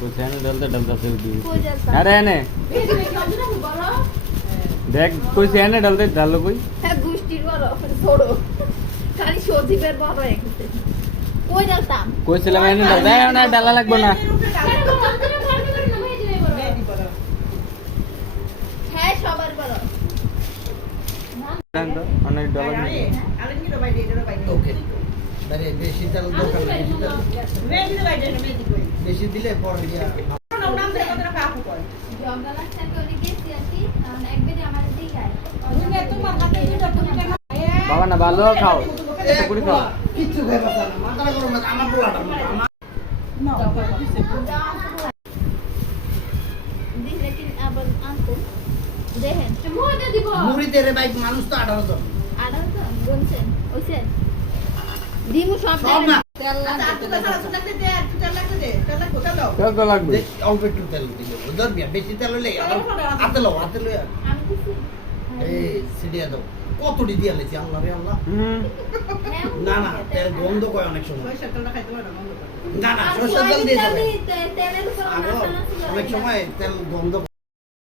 कुछ है ना डलता से भी কই যাচ্ছেন? अरे ने देख कोई से ने डलते डालो कोई হ্যাঁ গুষ্টির বড় ছোট খালি সজীবের বড় হয়ে গেছে কই যাতাম कोई से मैंने डलता है ना डाला लगबो ना হ্যাঁ সবার বড় অনেক ডলার ওকে আরে বেশি তেল দরকার নেই বেশি দিলে পরে দিয়া জঙ্গল থেকে ওই গেছি আছি একবারে আমাদের দিকে আয় বাবা না ভালো খাও একটা কুড়ি খাও কিচ্ছু খাইবা না মাথাটা গরম আছে আমার পোলাটা দিলে কি আবার আনতে দেখেন মুড়ি দে রে ভাই মানুষ তো 18 জন আড়াল তো বলছেন ওইছেন দিমু সব সব না তেল কত লাগবে অল্প একটু তেল দিলে ধর মিয়া বেশি তেল হলে হাতে লও আমি দিছি এই সিডিয়া দাও কতটি দিয়া লেছি আল্লাহ রে আল্লাহ না না তেল গন্ধ কয় অনেক সময় না না সরষের তেল দিয়ে দেবে তেলের উপর অনেক সময় তেল গন্ধ